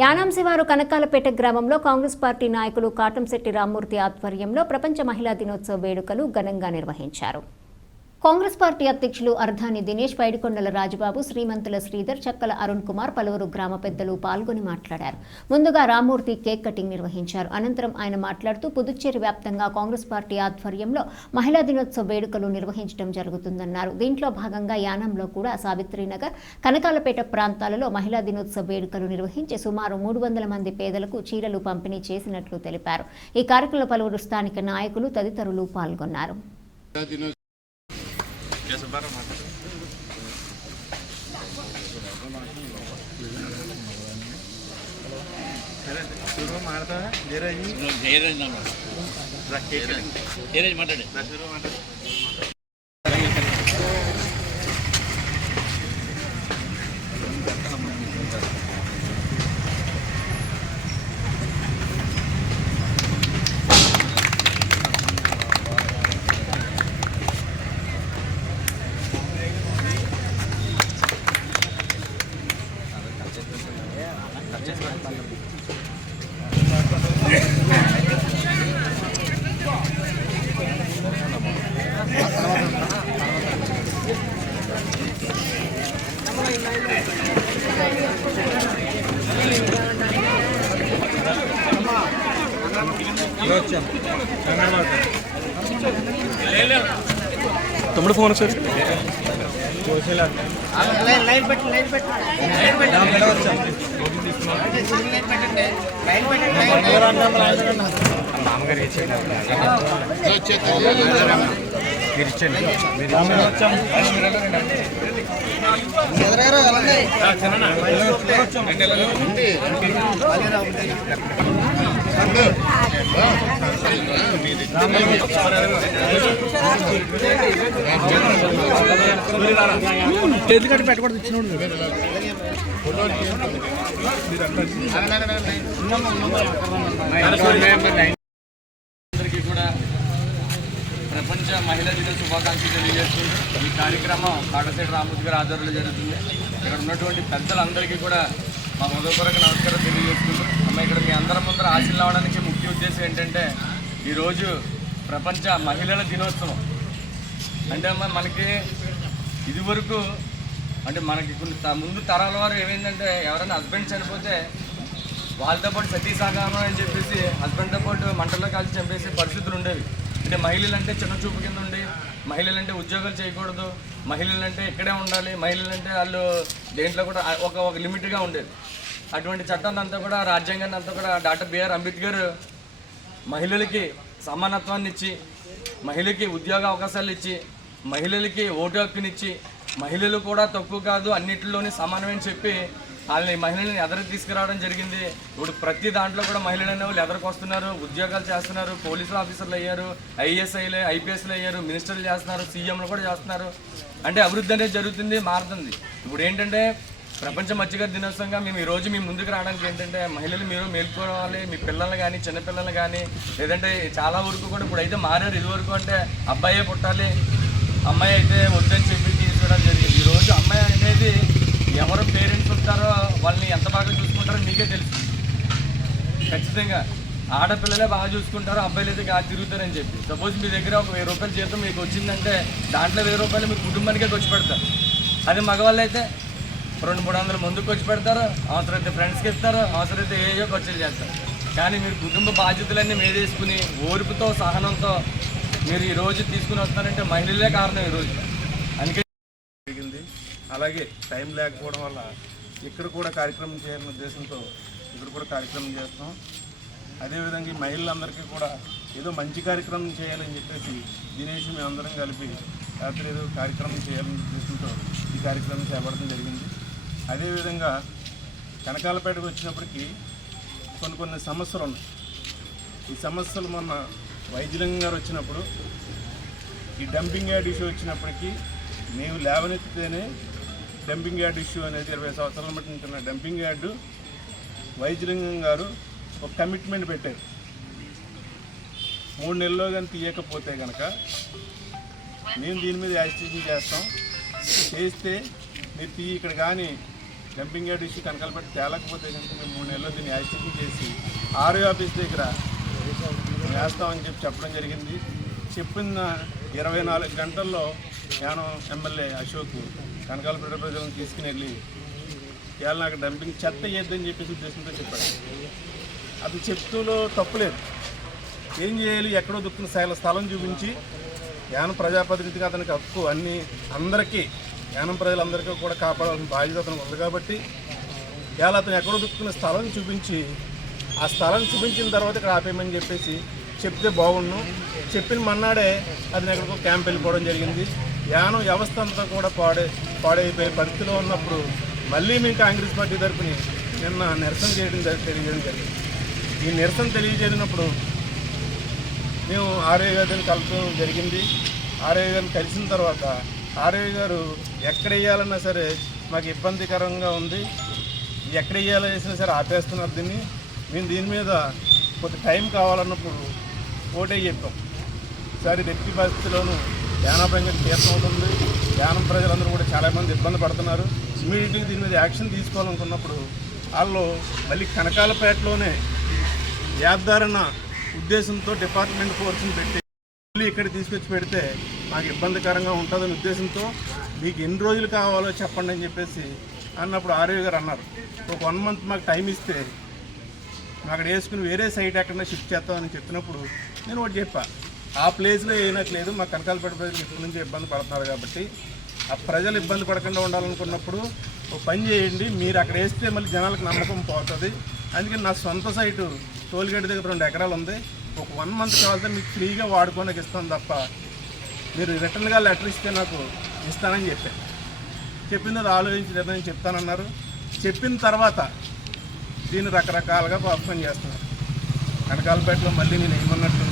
యానాం శివారు కనకాలపేట గ్రామంలో కాంగ్రెస్ పార్టీ నాయకులు కాటంశెట్టి రామ్మూర్తి ఆధ్వర్యంలో ప్రపంచ మహిళా దినోత్సవ వేడుకలు ఘనంగా నిర్వహించారు. కాంగ్రెస్ పార్టీ అధ్యక్షులు అర్ధాని దినేష్, పైడికొండల రాజబాబు, శ్రీమంతుల శ్రీధర్, చక్కల అరుణ్ కుమార్, పలువురు గ్రామ పెద్దలు పాల్గొని మాట్లాడారు. ముందుగా రామ్మూర్తి కేక్ కటింగ్ నిర్వహించారు. అనంతరం ఆయన మాట్లాడుతూ పుదుచ్చేరి వ్యాప్తంగా కాంగ్రెస్ పార్టీ ఆధ్వర్యంలో మహిళా దినోత్సవ వేడుకలు నిర్వహించడం జరుగుతుందన్నారు. దీంట్లో భాగంగా యానంలో కూడా సావిత్రినగర్, కనకాలపేట ప్రాంతాలలో మహిళా దినోత్సవ వేడుకలు నిర్వహించి సుమారు 300 మంది పేదలకు చీరలు పంపిణీ చేసినట్లు తెలిపారు. ఈ కార్యక్రమంలో పలువురు స్థానిక నాయకులు తదితరులు పాల్గొన్నారు. తమ్ముడు ఫోన్ సార్ చేతులు కట్టి పెట్టకూడదు ఇచ్చినోడు కూడా ప్రపంచ మహిళా దిన శుభాకాంక్షలు తెలియజేస్తుంది. ఈ కార్యక్రమం కాటంశెట్టి రామ్మూర్తి గారి ఆధ్వర్యంలో జరుగుతుంది. ఇక్కడ ఉన్నటువంటి పెద్దలందరికీ కూడా మా హృదయపూర్వక నమస్కారం తెలియజేస్తుంది. ఇక్కడ మీ అందరం ముందర ఆశలు అవడానికి ముఖ్య ఉద్దేశం ఏంటంటే ఈరోజు ప్రపంచ మహిళల దినోత్సవం. అంటే మనకి ఇదివరకు అంటే మనకి కొన్ని ముందు తరాల వారు ఏమైందంటే ఎవరైనా హస్బెండ్ చనిపోతే వాళ్ళతో పాటు సతీ సాగమనం అని చెప్పేసి హస్బెండ్తో పాటు మంటల్లో కాల్చి చంపేసే పరిస్థితులు ఉండేవి. అంటే మహిళలంటే చిన్న చూపు కింద ఉండి, మహిళలంటే ఉద్యోగాలు చేయకూడదు, మహిళలంటే ఇక్కడే ఉండాలి, మహిళలంటే వాళ్ళు దేంట్లో కూడా ఒక లిమిట్గా ఉండేది. అటువంటి చట్టాన్ని అంతా కూడా, రాజ్యాంగాన్ని అంతా కూడా డాక్టర్ బిఆర్ అంబేద్కర్ మహిళలకి సమానత్వాన్ని ఇచ్చి, మహిళకి ఉద్యోగ అవకాశాలు ఇచ్చి, మహిళలకి ఓటు హక్కునిచ్చి, మహిళలు కూడా తక్కువ కాదు అన్నింటిలోనే సమానమని చెప్పి వాళ్ళని మహిళల్ని ఎదరికి తీసుకురావడం జరిగింది. ఇప్పుడు ప్రతి దాంట్లో కూడా మహిళలు అనే వాళ్ళు ఎదరికి వస్తున్నారు, ఉద్యోగాలు చేస్తున్నారు, పోలీసులు ఆఫీసర్లు అయ్యారు, ఐఏఎస్ఐలు ఐపీఎస్లు అయ్యారు, మినిస్టర్లు చేస్తున్నారు, సీఎంలు కూడా చేస్తున్నారు. అంటే అభివృద్ధి అనేది జరుగుతుంది, మారుతుంది. ఇప్పుడు ఏంటంటే ప్రపంచ మత్స్యకార దినోత్సవంగా మేము ఈరోజు మీ ముందుకు రావడానికి ఏంటంటే మహిళలు మీరు మేల్కోవాలి, మీ పిల్లల్ని కానీ చిన్నపిల్లల్ని కానీ, లేదంటే చాలా వరకు కూడా ఇప్పుడు అయితే మారారు. ఇదివరకు అంటే అబ్బాయే పుట్టాలి, అమ్మాయి అయితే వద్దని చెప్పి తీసుకోవడం జరిగింది. ఈరోజు అమ్మాయి అనేది ఎవరు పేరెంట్స్ ఉంటారో వాళ్ళని ఎంత బాగా చూసుకుంటారో మీకే తెలుసు. ఖచ్చితంగా ఆడపిల్లలే బాగా చూసుకుంటారో, అబ్బాయిలు అయితే కాదు తిరుగుతారని చెప్పి. సపోజ్ మీ దగ్గర ఒక 1000 రూపాయల జీతం మీకు వచ్చిందంటే దాంట్లో 1000 రూపాయలు మీ కుటుంబానికే ఖర్చు పెడతారు. అదే మగవాళ్ళు అయితే 200-300 ముందుకు ఖర్చు పెడతారు, అవసరమైతే ఫ్రెండ్స్కి ఇస్తారు, అవసరమైతే ఏయో ఖర్చులు చేస్తారు. కానీ మీరు కుటుంబ బాధ్యతలన్నీ మీదేసుకుని ఓర్పుతో సహనంతో మీరు ఈరోజు తీసుకుని వస్తున్నారంటే మహిళలే కారణం ఈరోజు. అందుకే జరిగింది. అలాగే టైం లేకపోవడం వల్ల ఇక్కడ కూడా కార్యక్రమం చేయాలనే ఉద్దేశంతో ఇక్కడ కూడా కార్యక్రమం చేస్తాం. అదేవిధంగా ఈ మహిళలందరికీ కూడా ఏదో మంచి కార్యక్రమం చేయాలని చెప్పేసి దినేష్ మేమందరం కలిపి రాత్రి ఏదో కార్యక్రమం చేయాలని ఉద్దేశంతో ఈ కార్యక్రమం చేపట్టడం జరిగింది. అదేవిధంగా కనకాలపేటకు వచ్చినప్పటికీ కొన్ని సమస్యలు ఉన్నాయి. ఈ సమస్యలు మొన్న వైద్యలింగం గారు వచ్చినప్పుడు ఈ డంపింగ్ యార్డ్ ఇష్యూ వచ్చినప్పటికీ మేము లేవనెత్తితేనే డంపింగ్ యార్డ్ ఇష్యూ అనేది 20 సంవత్సరాల మట్టి ఉంటున్న డంపింగ్ యార్డు వైద్యలింగం గారు ఒక కమిట్మెంట్ పెట్టారు. 3 నెలల్లో కానీ తీయకపోతే కనుక మేము దీని మీద యాజిటేషన్ చేస్తాం, చేస్తే మీరు ఇక్కడ కానీ డంపింగ్ యార్డ్ ఇష్యూ కనకాలపేట తేలకపోతే కనుక మేము 3 నెలల్లో దీన్ని యాక్టింగ్ చేసి ఆర్ఓ ఆఫీస్ దగ్గర వేస్తామని చెప్పడం జరిగింది. చెప్పిన 24 గంటల్లో యానం ఎమ్మెల్యే అశోక్ కనకాలపేట ప్రజలను తీసుకుని వెళ్ళి ఇవాళ నాకు డంపింగ్ చెత్త వేయద్దని చెప్పేసి ఉద్దేశంతో చెప్పాడు. అది చెప్తూలో తప్పులేదు. ఏం చేయాలి, ఎక్కడో దుక్కున స్థలం చూపించి యానం ప్రజాప్రతినిధిగా అతనికి హక్కు అన్నీ అందరికీ యానం ప్రజలందరికీ కూడా కాపాడాల్సిన బాధ్యత అతనికి ఉంది కాబట్టి ఇవాళ అతను ఎక్కడో దుక్కున్న స్థలం చూపించి ఆ స్థలం చూపించిన తర్వాత ఇక్కడ ఆపేయమని చెప్పేసి చెప్తే బాగుండు. చెప్పిన మన్నాడే అతను ఎక్కడికో క్యాంప్ వెళ్ళిపోవడం జరిగింది. యానం వ్యవస్థ అంతా కూడా పాడైపోయే పరిస్థితిలో ఉన్నప్పుడు మళ్ళీ మేము కాంగ్రెస్ పార్టీ తరఫున నిన్న నిరసన తెలియజేయడం జరిగింది. ఈ నిరసన తెలియజేసినప్పుడు మేము ఆర్ఐ గారిని కలపడం జరిగింది. ఆర్ఐ గారిని కలిసిన తర్వాత ఆర్ఐ గారు ఎక్కడ వేయాలన్నా సరే మాకు ఇబ్బందికరంగా ఉంది, ఎక్కడ వేయాలన్నా సరే ఆపేస్తున్నారు దీన్ని, మేము దీని మీద కొద్ది టైం కావాలన్నప్పుడు ఓటే చెప్పాం. సరే వ్యక్తి పరిస్థితిలోనూ యానాభంగా తీర్థం అవుతుంది, యానం ప్రజలందరూ కూడా చాలామంది ఇబ్బంది పడుతున్నారు, ఇమీడియట్గా దీని మీద యాక్షన్ తీసుకోవాలనుకున్నప్పుడు వాళ్ళు మళ్ళీ కనకాలపేటలోనే యాద్దారన్న ఉద్దేశంతో డిపార్ట్మెంట్ ఫోర్స్ని పెట్టి మళ్ళీ ఇక్కడ తీసుకొచ్చి పెడితే మాకు ఇబ్బందికరంగా ఉంటుందనే ఉద్దేశంతో మీకు ఎన్ని రోజులు కావాలో చెప్పండి అని చెప్పేసి అన్నప్పుడు ఆర్ఏ గారు అన్నారు, ఒక 1 మంత్ మాకు టైం ఇస్తే మేము అక్కడ వేసుకుని వేరే సైట్ ఎక్కడన్నా షిఫ్ట్ చేస్తామని చెప్పినప్పుడు నేను ఒకటి చెప్పా, ఆ ప్లేస్లో వేయనట్లేదు, మా కనకాలపేట ప్రజలు ఇప్పటి నుంచి ఇబ్బంది పడుతున్నారు కాబట్టి ఆ ప్రజలు ఇబ్బంది పడకుండా ఉండాలనుకున్నప్పుడు ఒక పని చేయండి, మీరు అక్కడ వేస్తే మళ్ళీ జనాలకు నమ్మకం పోతుంది, అందుకని నా సొంత సైటు టోల్గేట్ దగ్గర 2 ఎకరాలు ఉంది, ఒక 1 మంత్ కావాలంటే మీకు ఫ్రీగా వాడుకోనికి ఇస్తాను తప్ప మీరు రిటర్న్గా లెటర్ ఇస్తే నాకు ఇస్తానని చెప్పాను. చెప్పింది అది ఆలోచించి నిర్ణయం చెప్తానన్నారు. చెప్పిన తర్వాత దీన్ని రకరకాలుగా పాపం చేస్తున్నారు. కనకాలపేటలో మళ్ళీ నేను ఏమన్నట్టు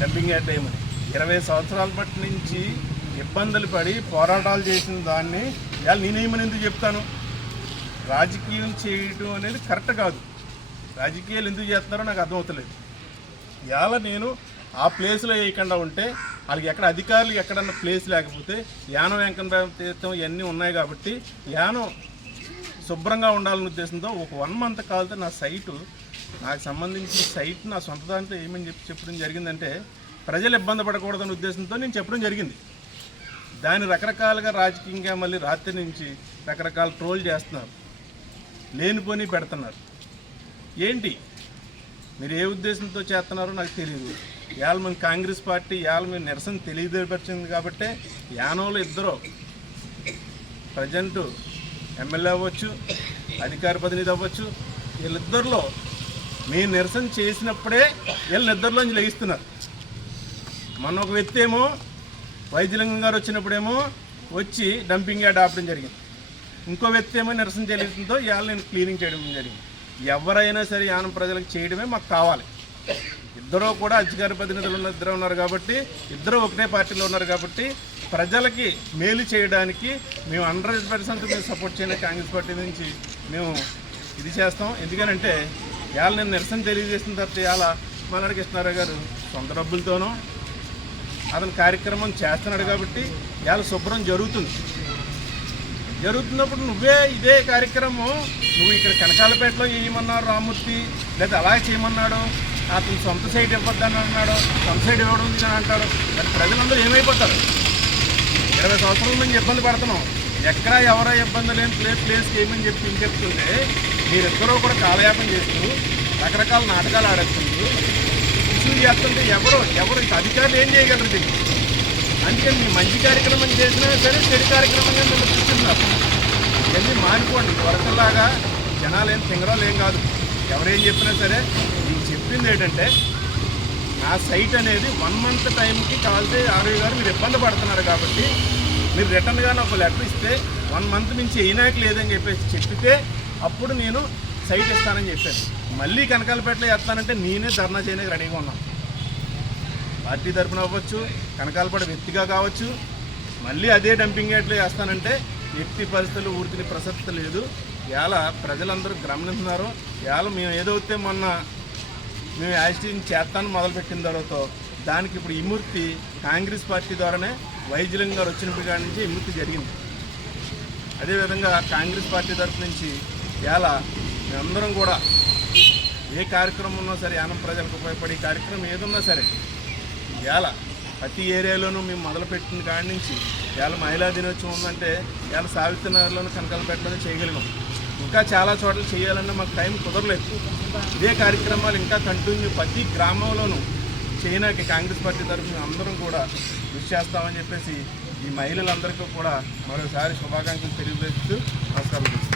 డంపింగ్ యార్డ్ ఏమని 20 సంవత్సరాల బట్టి నుంచి ఇబ్బందులు పడి పోరాటాలు చేసిన దాన్ని ఇవాళ నేనేమని ఎందుకు చెప్తాను? రాజకీయం చేయడం అనేది కరెక్ట్ కాదు. రాజకీయాలు ఎందుకు చేస్తున్నారో నాకు అర్థమవుతలేదు. ఇవాళ నేను ఆ ప్లేస్లో వేయకుండా ఉంటే వాళ్ళకి ఎక్కడ అధికారులు ఎక్కడన్నా ప్లేస్ లేకపోతే యానం వెంకట తీర్థం ఇవన్నీ ఉన్నాయి కాబట్టి యానం శుభ్రంగా ఉండాలనే ఉద్దేశంతో ఒక 1 మంత్ కాలితే నా సైటు నాకు సంబంధించిన సైట్ నా సొంత దాంట్లో ఏమని చెప్పడం జరిగిందంటే ప్రజలు ఇబ్బంది పడకూడదనే ఉద్దేశంతో నేను చెప్పడం జరిగింది. దాన్ని రకరకాలుగా రాజకీయంగా మళ్ళీ రాత్రి నుంచి రకరకాల ట్రోల్ చేస్తున్నారు, లేనిపోని పెడుతున్నారు. ఏంటి మీరు ఏ ఉద్దేశంతో చేస్తున్నారో నాకు తెలియదు. ఇవాళ మన కాంగ్రెస్ పార్టీ ఇవాళ మీరు నిరసన తెలియపరిచింది కాబట్టి యానంలో ఇద్దరు ప్రజెంటు ఎమ్మెల్యే అవ్వచ్చు, అధికార ప్రతినిధి అవ్వచ్చు, వీళ్ళిద్దరిలో మీరు నిరసన చేసినప్పుడే వీళ్ళిద్దరిలోంచి లెగిస్తున్నారు. మొన్న ఒక వ్యక్తి ఏమో వైద్యలింగం గారు వచ్చినప్పుడేమో వచ్చి డంపింగ్ యార్డ్ ఆపడం జరిగింది, ఇంకో వ్యక్తి ఏమో నిరసన చేయడంతో ఇవాళ నేను క్లీనింగ్ చేయడం జరిగింది. ఎవరైనా సరే యానం ప్రజలకు చేయడమే మాకు కావాలి. ఇద్దరూ కూడా అధికార ప్రతినిధులు ఇద్దరు ఉన్నారు కాబట్టి, ఇద్దరు ఒకటే పార్టీలో ఉన్నారు కాబట్టి ప్రజలకి మేలు చేయడానికి మేము 100% మేము సపోర్ట్ చేయడానికి కాంగ్రెస్ పార్టీ నుంచి మేము ఇది చేస్తాం. ఎందుకనంటే ఇవాళ నేను నిరసన తెలియజేసిన తర్వాత ఇవాళ మల్లాడి కృష్ణారావు గారు సొంత డబ్బులతోనూ అతను కార్యక్రమం చేస్తున్నాడు కాబట్టి ఇవాళ శుభ్రం జరుగుతున్నప్పుడు నువ్వే ఇదే కార్యక్రమం నువ్వు ఇక్కడ కనకాలపేటలో వేయమన్నాడు రామూర్తి, లేదా అలాగే చేయమన్నాడు, అతను సొంత సైడ్ ఇవ్వద్దని అన్నాడు, సొంత సైడ్ ఇవ్వడం అని అంటాడు. మరి ప్రజలందరూ ఏమైపోతారు? 20 సంవత్సరాల నుంచి ఇబ్బంది పడుతున్నాం, ఎక్కడ ఎవరో ఇబ్బంది లేని ప్లేస్కి ఏమని చెప్పి చెప్తుంటే మీరిద్దరూ కూడా కాలయాపన చేస్తూ రకరకాల నాటకాలు ఆడేస్తుంటూ ఇష్యూ చేస్తుంటే ఎవరు అధికారులు ఏం చేయగలరు దీన్ని? అందుకని మీ మంచి కార్యక్రమం చేసినా సరే చెడు కార్యక్రమంగా మేము చూస్తున్నారు. ఇవన్నీ మారిపోండి. వరసలాగా జనాలు ఏం సింగరాలు ఏం కాదు, ఎవరేం చెప్పినా సరే నేను చెప్పింది ఏంటంటే నా సైట్ అనేది 1 మంత్ టైంకి కావాల్సి ఆర్వీ గారు మీరు ఇబ్బంది పడుతున్నారు కాబట్టి మీరు రిటర్న్గా నాకు లెటర్ ఇస్తే 1 మంత్ నుంచి అయినాక లేదని చెప్పితే అప్పుడు నేను సైట్ ఇస్తానని చెప్పాను. మళ్ళీ కనకాలపేటలో వేస్తానంటే నేనే ధర్నా చేయడానికి రెడీగా ఉన్నాను. పార్టీ తరఫున అవ్వచ్చు, కనకాలపేట వ్యక్తిగా కావచ్చు, మళ్ళీ అదే డంపింగ్ యార్డ్లో వేస్తానంటే వ్యక్తి పరిస్థితులు ఊరికి ప్రసక్తి లేదు. ఇవాళ ప్రజలందరూ గమనిస్తున్నారు. ఇవాళ మేము ఏదైతే మొన్న మేము యాక్సిడెంట్ చేస్తాను మొదలుపెట్టిన తర్వాత దానికి ఇప్పుడు విముక్తి కాంగ్రెస్ పార్టీ ద్వారానే వైద్యులం గారు వచ్చినప్పటి కాడి నుంచి విముక్తి జరిగింది. అదేవిధంగా కాంగ్రెస్ పార్టీ తరఫు నుంచి ఇలా మేమందరం కూడా ఏ కార్యక్రమం ఉన్నా సరే యానం ప్రజలకు ఉపయోగపడే కార్యక్రమం ఏదున్నా సరే ఇలా ప్రతి ఏరియాలోనూ మేము మొదలుపెట్టిన కాడి నుంచి ఇవాళ మహిళా దినోత్సవం ఉందంటే ఇవాళ సావిత్రినగర్లోనూ కనకాలపేటలోనూ చేయగలిగాం. ఇంకా చాలా చోట్ల చేయాలన్నా మాకు టైం కుదరలేదు. ఇదే కార్యక్రమాలు ఇంకా కంటిన్యూ ప్రతి గ్రామంలోనూ చేయడానికి కాంగ్రెస్ పార్టీ తరఫున అందరం కూడా కృషి చేస్తామని చెప్పేసి ఈ మహిళలందరికీ కూడా మరోసారి శుభాకాంక్షలు తెలియజేస్తూ నమస్కారం.